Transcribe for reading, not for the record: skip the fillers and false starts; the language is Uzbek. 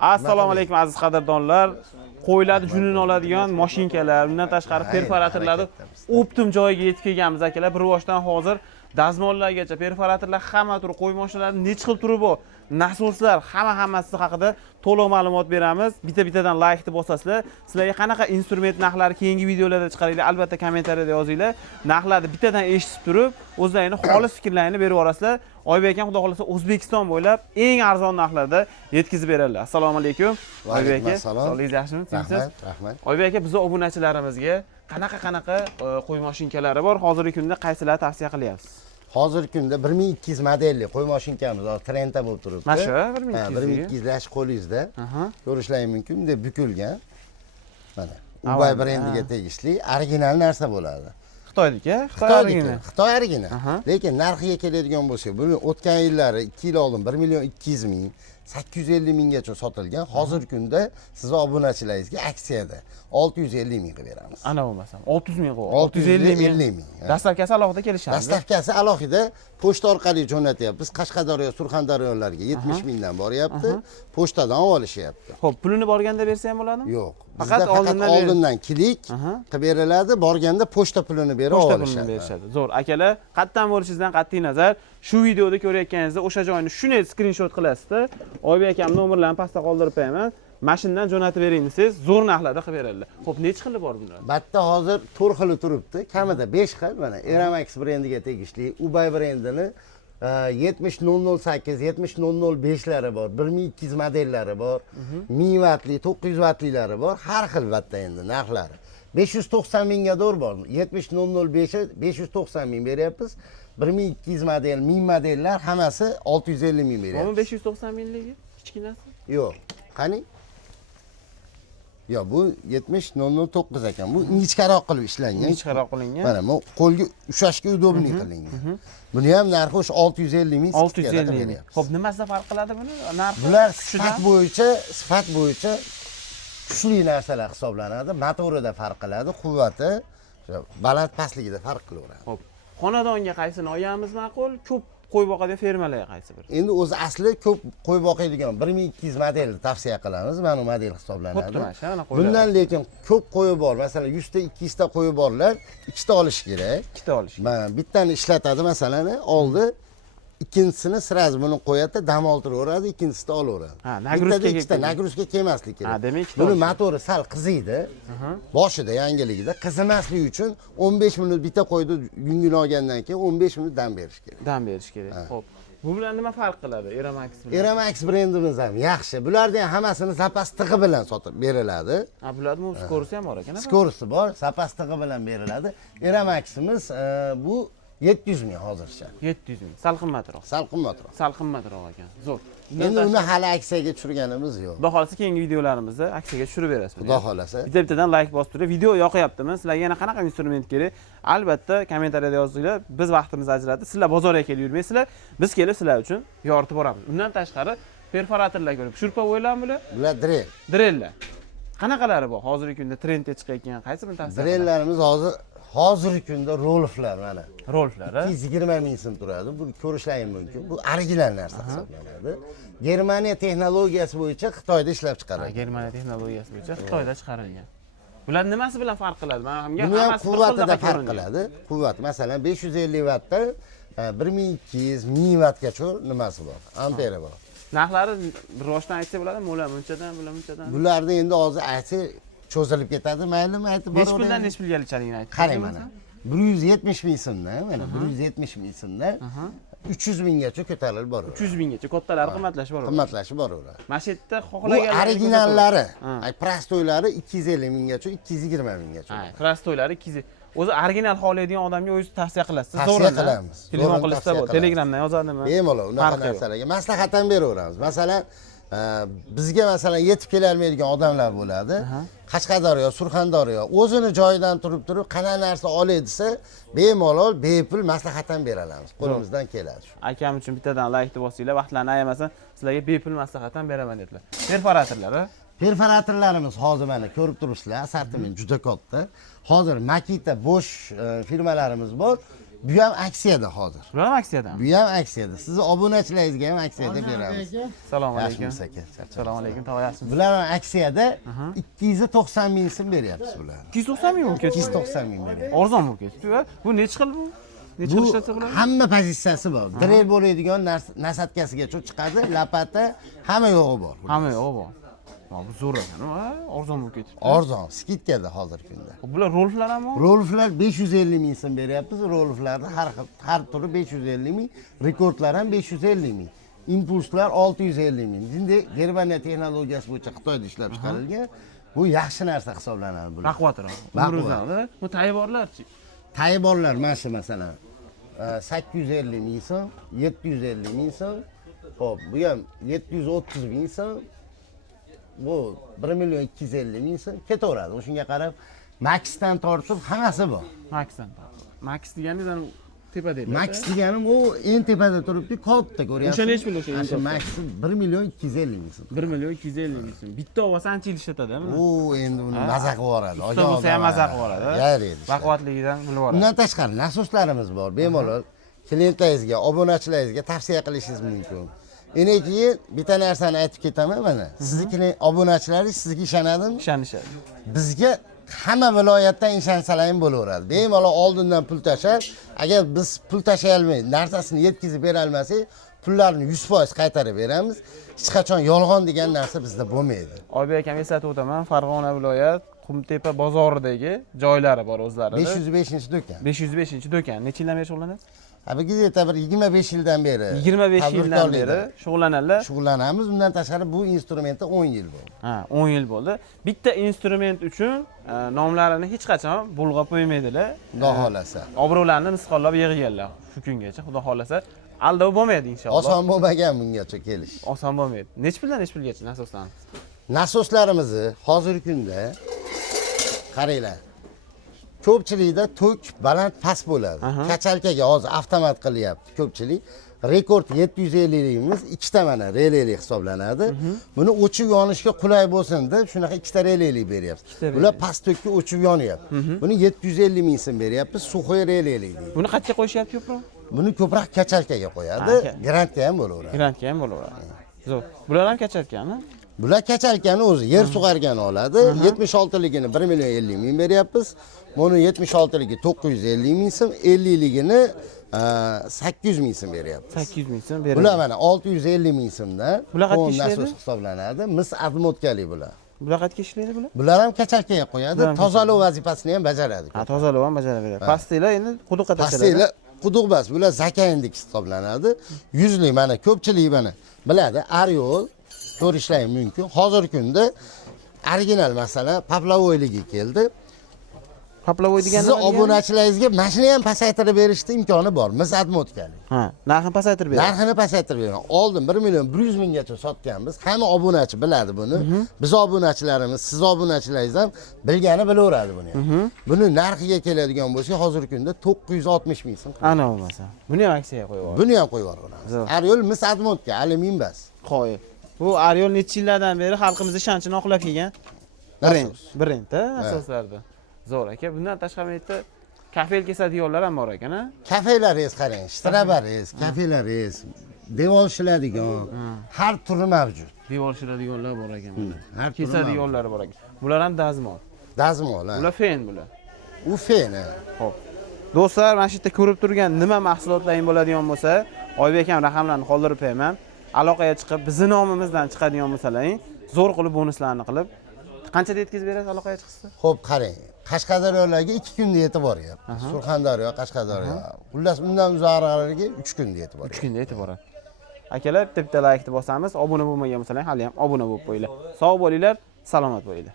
Assalomu alaykum aziz qadrdonlar. Qo'ylarni junini oladigan mashinkalar, undan tashqari perforatorlarni optim joyiga yetib kelganmiz akalar. Bir boshdan hozir dazmollargacha perforatorlar hamma turi qo'y mashinalari necha xil turi bor. Nasoslar hammasi haqida to'liq ma'lumot beramiz. Bitta-bittadan like bosasizlar. Sizlarga qanaqa instrument narxlari keyingi videolarda chiqaringlar. Albatta kommentariyada yozinglar. Narxlarni bittadan eshitib turib, o'zlaringiz xolis fikrlaringizni berib yuborasizlar. Oybek akam xudo xolasa O'zbekiston bo'ylab eng arzon narxlarda yetkazib beradilar. Assalomu alaykum. Oybek aka, sog'ligingiz yaxshimi? Rahmat. Oybek aka, biz obunachilarimizga qanaqa qo'y mashinkalari bor? Hozirgi kunda qaysilarni tavsiya qilyapsiz? Hozirgi kunda 1200 modelli qo'y mashinkamiz hozir trendda bo'lib turibdi. Mana shu 1200. 1200 lash qo'lingizda. Ko'rishlaringiz mumkin. Bunda bukilgan. Mana Ubay brendiga tegishli original narsa bo'ladi. Xitoyniki, Xitoy original. Lekin narxiga keladigan bo'lsak, buni o'tgan yillari 2 yil oldin 1 million 200 ming, 850 minggacha sotilgan. Hozirgi kunda siz obunachilaringizga aksiyada 650 ming qilib beramiz. Ana bo'lmasam 600 ming qo'y. 650 ming. Dastlabkasi alohida kelishamiz. Dastlabkasi alohida pochta orqali jo'natyapmiz. Qashqadaryo, Surxondaryolarga 70 mingdan boryapti. Pochtadan olishyapti. Xo'p, pulini borganda bersa ham bo'ladimi? Yo'q. Faqat oldindan kilik qilib beriladi, borganda pochta pulini berib olishadi. Zo'r, akalar, qatdan bo'lishingizdan qat'iy nazar, shu videoda ko'rayotganingizda o'sha joyni shuni skrinshot qilasizda, Oybek akam nomerlarini pastda qoldirib qo'yaman. Mashindan jo'natib bering desangiz, zo'r narxlarda qilib beradilar. Xo'p, necha xili bor bular? Bitta hozir 4 xili turibdi, kamida 5 xil. Mana Eramax brendiga tegishli, Ubay brendini 70008, 70005lari bor, 1200 modellari bor, 1000 vatli, 900 vatlilari bor, har xil bitta endi narxlari. 590 mingga dor bor. 70005 590 ming beryapmiz. 1200 model, 1000 modellar hammasi 650 ming beryapmiz. 590 mingligi kichkinasi? Yo'q. Qani? Yo, bu 70009 ekan. Bu ingichkaroq qilib ishlangan. Ingichkaroq qilingan. Mana bu qo'lga ushashga udobli qilingan. Buni ham narxi o'sha 650 ming. 650 ming. Xo'p, nimasida farq qiladi buni? Narxi? Bular sifat bo'yicha kuchli narsalar hisoblanadi. Motorida farq qiladi, quvvati, baland pastligida farq qilaveradi. Xo'p, xonadonga qaysini olamiz ma'qul? Ko'p qo'y boqadigan fermalarga qaysi bir? Endi o'zi asli ko'p qo'y boqadigan 1200 modelni tavsiya qilamiz. Mana bu model hisoblanadi. Bundan lekin ko'p qo'yi bor. Masalan, 100 ta 200 ta qo'yi borlar, ikkita olish kerak. Ikkita olish. Mana bittani ishlatadi masalan, oldi, ikkinchisini sraz buni qo'yadi, dam oltiraveradi, ikkinchisini olaveradi. Ha, nagruzka kelmaslik kerak. Ha, demak, buni motori sal qiziydi. Boshida yangiligida qizimaslik uchun 15 minut bitta qo'ydi yungini olgandan keyin 15 minut dam berish kerak. Dam berish kerak. Xo'p. Bu bilan nima farq qiladi Eramax bilan? Eramax brendimiz ham yaxshi. Bularning hammasini zapas tig'i bilan sotib beriladi. Ha, bularning skorisi ham bor ekan. Skorisi bor, zapas tig'i bilan beriladi. Eramaximiz bu 700 ming hozircha. 700 ming. Sal qimmatroq. Sal qimmatroq ekan. Zo'r. Endi uni hali aksiyaga tushirganimiz yo'q. Xudo xolasa keyingi videolarimizda aksiyaga tushirib berasiz. Xudo xolasa. Bitta-bittadan like bosib turib, video yoqyaptimi? Sizlarga yana qanaqa instrument kerak? Albatta kommentariyada yozinglar. Biz vaqtimizni ajratib, sizlar bozorga kelib yurmaysizlar. Biz kelib sizlar uchun yoritib boramiz. Undan tashqari perforatorlar ko'rib, shurpa bo'ylarmi bular? Bular drellar. Qanaqalari bor? Hozirgi kunda trendga chiqayotgan qaysi birini tavsiya qilaman? Drellarimiz hozirgi kunda rolflar mana. Rolflar, 220 ming so'm turadi. Bu ko'rishlaringiz mumkin. Bu original narsa hisoblanadi. Germaniya texnologiyasi bo'yicha Xitoyda ishlab chiqarilgan. Germaniya texnologiyasi bo'yicha Xitoyda chiqarilgan. Bular nimasi bilan farq qiladi? Mana hamga hammasi quvvatida farq qiladi. Quvvat, masalan, 550 vattdan 1200, 1000 vattgacha nimasi bor? Amperi bor. Narxlari bir roshdan aytsa bo'ladimi? Bular bunchadan. Bularni endi hozir aytsa cho'zilib ketadi, maylimi aytib boraveradi. 5 puldan necha pulgachaligini aytib. Qarang mana. 170 ming so'mdan, mana 170 ming so'mdan 300 minggacha ko'tarilib boradi. 300 minggacha kattalari qimmatlashi bor. Qimmatlashi boraveradi. Mana shu yerda xohlaganlar. Bu originallari, prostoylari 250 minggacha, 220 minggacha. Ha, prostoylari 200. O'zi original xohlaydigan odamga o'zingiz tavsiya qilasiz. Tavsiya qilamiz. Telefon qilishsa bo'ladi. Telegramdan yozadimi? Bemalol unaqa narsalarga maslahat ham beraveramiz. Masalan, bizga masalan yetib kela olmaydigan odamlar bo'ladi. Qashqadaryo, Surxondaryo o'zini joyidan turib qanaqa narsa olay desa, bemalol, bepul maslahat ham beramiz. Qo'limizdan keladi. Akam uchun bittadan like bosinglar, vaqtlarni ayamasin, sizlarga bepul maslahat ham beraman dedilar. Perforatorlar. Perforatorlarimiz hozir mana ko'rib turibsizlar, assortiment juda katta. Hozir Makita, Bosch firmalarimiz bor. Bu ham aksiyada hozir. Bular ham aksiyadami? Bu ham aksiyada. Sizni obunachilaringizga ham aksiyada beramiz. Assalomu alaykum. Yaxshimisiz aka? Assalomu alaykum, tog'a yaxshimisiz? Bular ham aksiyada 290 ming so'm beryapmiz bularni. 290 ming bo'lib ketdi. 290 ming beryapmiz. Arzon bo'lib ketdi. Bu necha xil bu? Necha xil ishlatsa bo'ladi? Hamma pozitsiyasi bor. Drill bo'ladigan nasatkasigacha chiqadi, lapata, hamma yo'g'i bor. Hamma yo'g'i bor. Bu zo'r ekan, arzon bo'lib ketibdi. Arzon, skitkada hozirgi kunda. Bular rolflar ham bor? Rolflar 550 ming so'm beryapmiz. Rolflarni har turi 550 ming, rekordlar ham 550 ming. Impulslar 650 ming. Endi Germaniya texnologiyasi bo'yicha Xitoyda ishlab chiqarilgan. Bu yaxshi narsa hisoblanadi bular. Baquvvatroq. Bu tayyorlarchi. Tayyorlar mana shu masalan 850 ming so'm, 750 ming so'm. Xo'p, bu ham 730 ming so'm. Bu 1 million 250 ming so'm ketaveradi. O'shunga qarab Maxdan tortib hammasi bor. Maxdan. Max deganingiz tepada edi. Max deganim u eng tepada turibdi, katta ko'ryapsiz. O'sha nech pul o'sha? O'sha Max 1 million 250 ming so'm. 1 million 250 ming so'm. Bitta olsa ancha yil ishlatadimi? U endi uni maza qilib yuboradi. Usta bo'lsa ham maza qilib yuboradi. Yaraydi. Baquvvatligidan bilib yuboradi. Undan tashqari nasoslarimiz bor. Bemalol klientingizga, obunachilaringizga tavsiya qilishingiz mumkin. Endi keyin bitta narsani aytib ketaman mana. Sizni obunachilaringiz sizga ishonadimi? Ishonishadi. Bizga hamma viloyatdan ishonsalar ham bo'laveradi. Bemalol oldindan pul tashab, agar biz pul tashay olmay, narsasini yetkazib bera olmasak, pullarni 100% qaytarib beramiz. Hech qachon yolg'on degan narsa bizda bo'lmaydi. Oybek akam eslatib o'taman, Farg'ona viloyat Qumtepa bozoridagi joylari bor o'zlarida. 505-do'kon. 505-do'kon. Necha yildan beri shug'ullanasiz? Abigida bir 25 yildan beri. 25 yildan beri shug'ullanadilar. Shug'ullanamiz. Undan tashqari bu instrumentda 10 yil bo'ldi. Ha, 10 yil bo'ldi. Bitta instrument uchun nomlarini hech qachon bulg'ab qo'ymaydilar. Xudo xolasa. Obro'larni misqollab yig'ganlar shu kungacha, xudo xolasa. Aldov bo'lmaydi inshaalloh. Oson bo'lmagan bungacha kelish. Oson bo'lmaydi. Nech puldan nech pulgacha nasoslarni? Nasoslarimizni hozirgi kunda qaranglar. Ko'pchilikda tok baland past bo'ladi. Kachalkaga hozir avtomat qilyapti ko'pchilik. Rekord 750ligimiz ikkita mana releli hisoblanadi. Buni o'chib yonishga qulay bo'lsin deb shunaqa ikkita releli beryapmiz. Bular past tokka o'chib yonyapti. Buni 750 ming so'm beryapmiz, suxoy releli deydi. Buni qancha qo'yishyapti ko'proq? Buni ko'proq kachalkaga qo'yadi, grantga ham bo'laveradi. Grantga ham bo'laveradi. Zo'r. Bular ham kachalkami? Bular kachalkani o'zi yer sug'argani oladi. 76ligini 1 million 50 ming beryapmiz. Buni 76ligi 950 ming so'm, 50ligini 800 ming so'm beryapmiz. 800 ming so'm beryapmiz. Bular mana 650 ming so'mdan. Bular qancha ishlaydi? Nasos hisoblanadi. Mis admotkali bular. Bular qancha ishlaydi bular? Bular ham kachalkaga qo'yadi, tozalov vazifasini ham bajaradi. Ha, tozalov ham bajaradi. Pastlar endi quduqqa tashlanadi. Pastlar quduq emas, bular zaka indeks hisoblanadi. 100 lik mana ko'pchilik mana biladi, Ariol ko'rishlari mumkin. Hozirgi kunda original masala Paplavoyligi keldi. Paplavoy degani sizni obunachilaringizga mashina ham pasaytirib berishning imkoni bor. Misatmotkali. Ha, narxini pasaytirib beradi. Narxini pasaytirib beradi. Oldin 1 million 100 minggacha sotganmiz. Hamma obunachi biladi buni. Biz obunachilarimiz, siz obunachilaringiz ham bilgani bilaveradi buni. Buni narxiga keladigan bo'lsa, hozirgi kunda 960 ming so'm. Ana bo'lmasa. Buni ham aksiyaga qo'yib yuboramiz. Buni ham qo'yib yuboramiz. Ariol misatmotka, alyumin bas. Qo'yib. Bu Ariol necha yillardan beri xalqimiz ishonchini oqlab kelgan brend-da asoslarda. Zo'r aka. Bundan tashqari yerda kafel kesadiganlar ham bor ekan-a? Kafelaringiz qarang, shtrabaringiz, kafelaringiz, devor shiladigan, har turi mavjud. Devor shiladiganlar bor ekan bunda. Har kesadiganlar bor ekan. Bular ham dazmol. Dazmol, ha. Bular fen bular. U fen, ha. Xo'p. Do'stlar, mana shu yerda ko'rib turgan nima mahsulotlaring bo'ladigan bo'lsa, Oybek ham raqamlarni qoldirib qo'yaman. Aloqaga chiqib, bizning nomimizdan chiqadigan bo'lsalaring, zo'r qilib bonuslarni qilib, qanchada yetkazib berasiz aloqaga chiqsa? Xo'p, qarang. Qashqadaryolarga 2 kunda yetib boryapti. Surxondaryo, Qashqadaryo. Xullas bundan uzoqlarga 3 kunda yetib boryapti. 3 kunda yetib boradi. Akalar, bitta laykni bosamiz, obuna bo'lmagan bo'lsalar, hali ham obuna bo'lib qo'yinglar. Sog' bo'linglar, salomat bo'linglar.